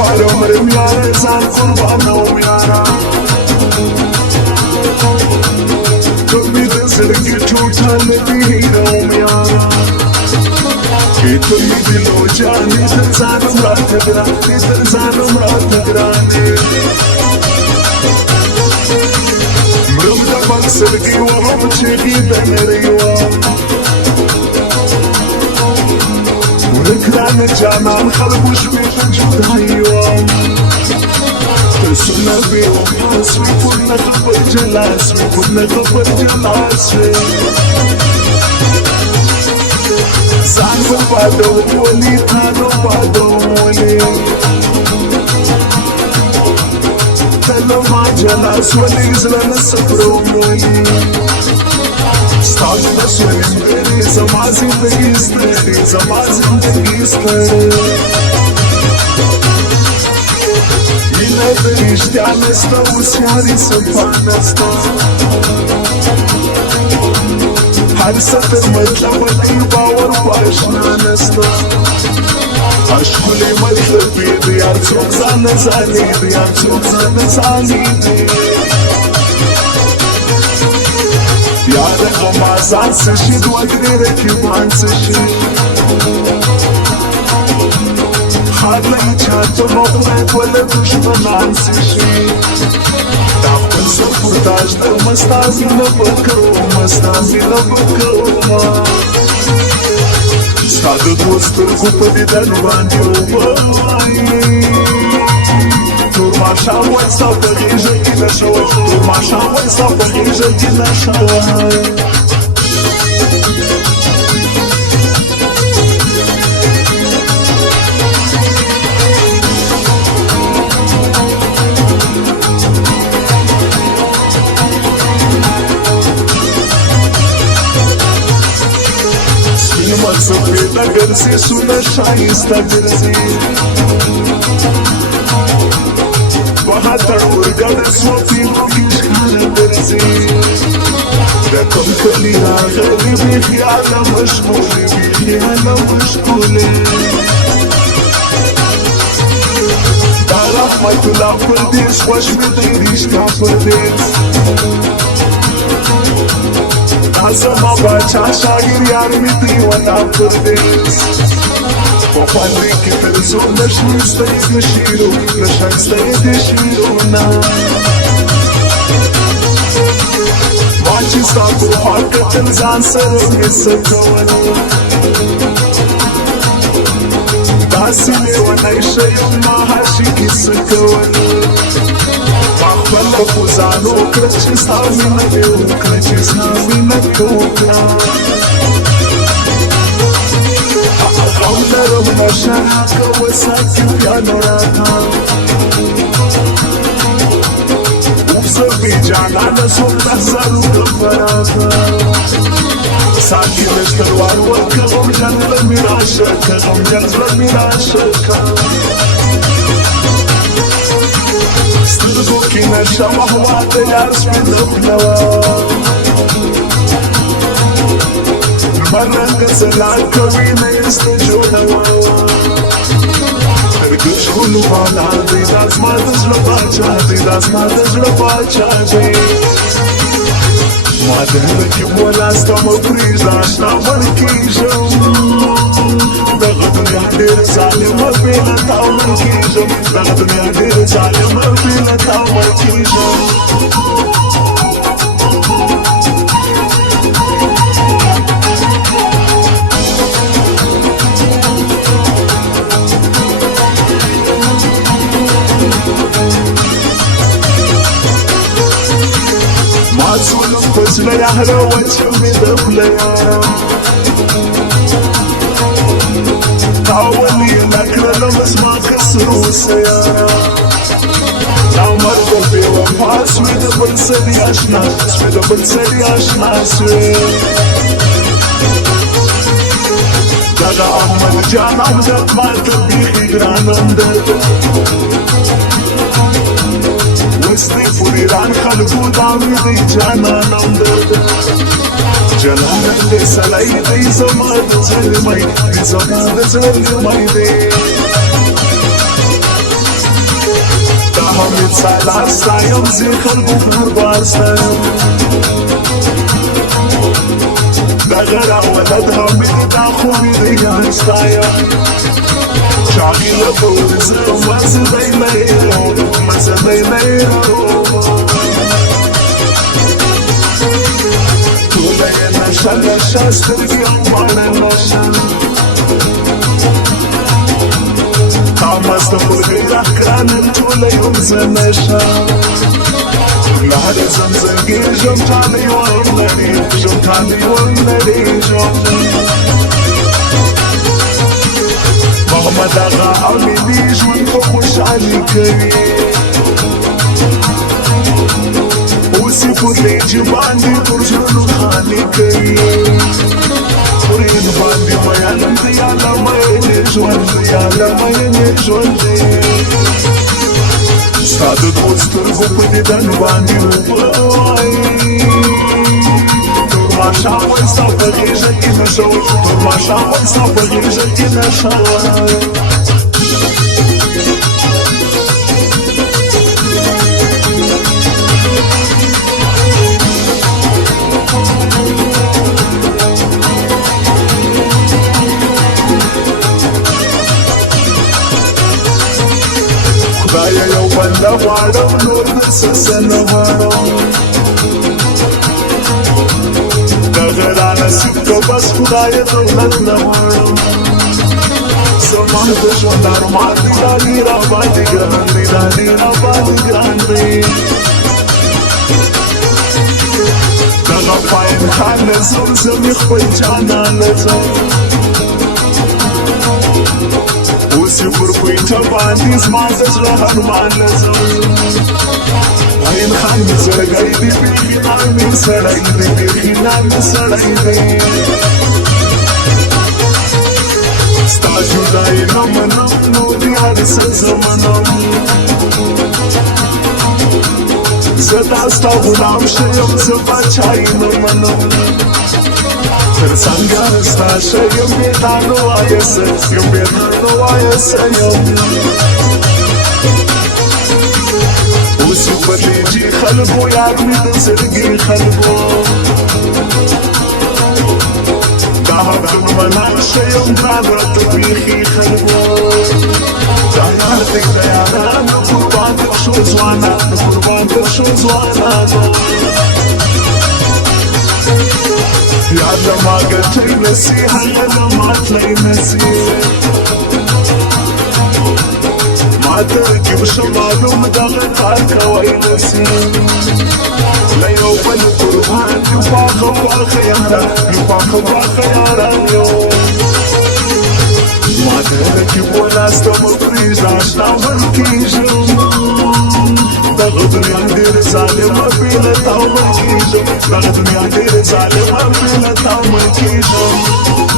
پاره مرم یاره زن قربانوم یارا کمی د زړګي ټوټه لدی هیروم یارا کې ته مې دلو جانې تر ځانم راته ګرانې تر ځانم راته ګرانې مرم د بل سړګي وهم چې دې د نړۍ وم ورکرانه جانان خلکو شپې ته جدایي وم سنة بيوم سوي كنا خبر جلاس كنا خبر جلاس زان بادو ولي تانو بادو ولي تلو ما جلاس ولي زلنا صبرو ولي ستاج نسوي مبري زما زندگي ستري زما زندگي ستري رشتیا نستا اوس یاري صفا نستا هر سطر مطلب دی باور پاشنا نستا اشکولی مطلبی دی یار څوک ځان ځاني دی یار څوک ځان ځاني دی یار غما ځان څه شي دوه ګرې رقیبان څه شي حالي چاته مخلت ولا دشمنان سشي داخل سپورتاج در مستازی نبکو ستاد دوستر کو پدی دن باندې وای تور ما شاوای ستا په غیږه کې نشوای تور ما شاوای ستا په غیږه کې نشوای سپیده گرزی سونه شایسته گرزی بهتر ورگرد سوپی رویش خانه گرزی رکم کلی آغلی بی خیال مشغولی بی خیال مشغولی دا رحمت الله پردیس خوش می دیریش کا پردیس زما باچا شاگیر یار می دیوانا پردیس په خوانوی کې تر زور نشوسته د شیرو نشایسته د شیرونا ما چې ستا پر حال کتل ځان سره مې څه کول داسې لیونی شیم ما هشي کې څه کول خپل په ځانو کړه چې ستا مینه دې وکړه چې ستا مینه دې وکړه غم لرم نشه راکړه وساتي پیانو راکړه اوبزه بېجانانه څوک نظر وکړه راکړه ساتي مې ستروار ورکړه غمجن زړه مې راشه کړه غمجن زړه مې راشه کړه سترګو کې نشه محوا د یار سپینه خوله وه لمر رنګه ځلان کوي نه یې سته جوړه وه تر ګشغلو بالا دی دا زما د زړه باچا دی دا زما د زړه باچا دی ما د رقیب ولاستم او پرېږده اشنا مړ کېږم دغه دنیا ډېر ظالمه بې له تا مړ کېږم دغه دنیا ډېر ظالمه بې له تا مړ کېږم ما څولم په زړه یاره وچه مې د خوله یاره تاولي لكرلم اسمع كسر وسيارة لو مرضو بوفا سوي دبل سري اشنا سوي دبل سري اشنا سوي دادا احمد جان امدد ما تبيخي گران امدد وسطي فوريران خلقو داوي دي جانان امدد جلال دې سلای دې زما د زړه مې دې زما د زړه مې دې حمید سالار ستایم زی خلقو دربار ستایم دغه راولد حمید دا خوبی د یار ستایم چاغي له ورځو مزه دی لیرو ټوله یې نشه سترګې او باڼه نشه تا مست مرغۍ راښکرانه ټوله یو زه نشه لهرې زمزمګېږم ټاله یوم نړېږم محمد آغا او ملي ژوند په خوشحالي کوي اوس یې پر لیجې باندې پر زړونو خالي کوي پر یې باندې میینم دی یاله مینې ژوند دی ستا د دوو سترګو په دیدن باندې اوبه وایي ماښام وای ستا په غېږه کې نشه وای تور ماښام وای ستا په غېږه کې نشه وای خدایه یو بنده غواړم نور د څه نه غواړم دغه رانصیب که بس خدای دولت نه غواړم زما د ژوند ارمان دی دا دې راباندې ګران دی دغه پایم خان نه زمزمې خپل جانان له ځم اوس یې پر کویټه باندې زما د زړه ارمان له ځم پایم خان مې زړګی دی بیخي نامې سړی دی ستا جدایي نه منم نو د هر څه زه منم زه دا ستا غلام شیم زه پاچایي نه منم تر څنګه ستا شه یم بېدا نه وایه څه یم اوس یې په لیجې خلکو یار مې د زړګي خلکو دا حقم منال شیم ګران راته بیخي خلکو دا یار دی د یارانو قربان در شو ځوانانو یار له ما ګټی نسي هغه له ما تلی نسي ما ترکیب شه معلوم دغه کار کوی نسي له یو بل قربان یو پاخه یاران یو ما ترکیب ولاستم پرېږده اشنا ورکېږم دغه دنیا ډېر ظالمه بې له تا مړ کېږم